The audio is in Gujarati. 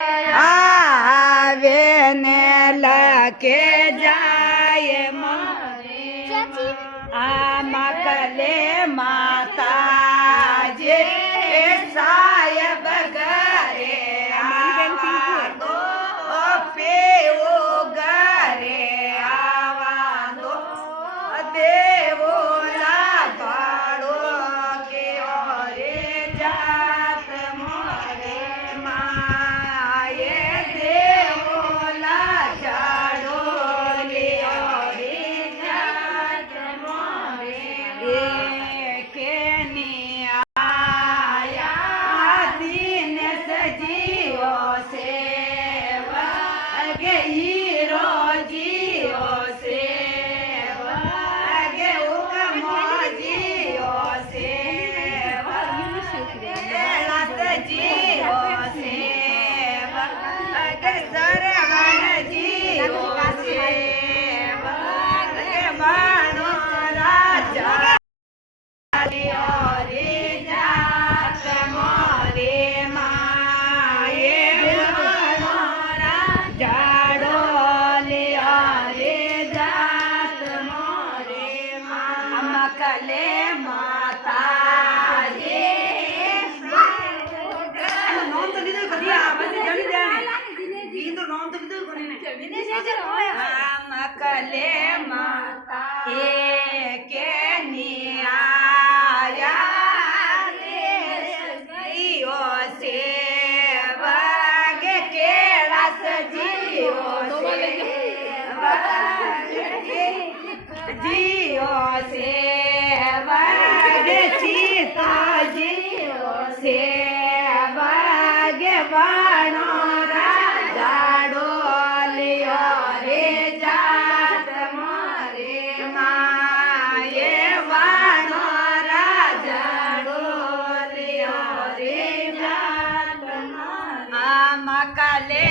આવે ને લખે જાય આ મકલે માતા જે સાહેબ ઘરે આવવાનો પેવો ઘરે આવવાનો દેવો લાભાડો કે રે જાત મોરે માએ દેવો લાજાડો લે રે જાત મોરે કેની આયા દિન સજીવો છે વાગે હીરો જીઓ છે વાગે ઉકમો જીઓ છે વાગે જીઓ છે વાગે સરવણ જીઓ છે વાગે બાણો રાજા રે જાત મોરે માએ બાણો રાજાડો લે રે જાત મોરે મકલે માતા જે નોંધ તો લીધું કરી આ બધી જણી જાણી ઈ તો નોંધ તો લીધું કરીને મકલે માતા કે ની આયા જીઓ છે વાગે કેળા સજીઓ છે જીઓ છે વાગે સીતા જીઓ છે વાગે બાણો રાજાડો લ્યો રે જાત મોરે માએ બાણો રાજાડો લ્યો રે જાત મોરે આ મકલે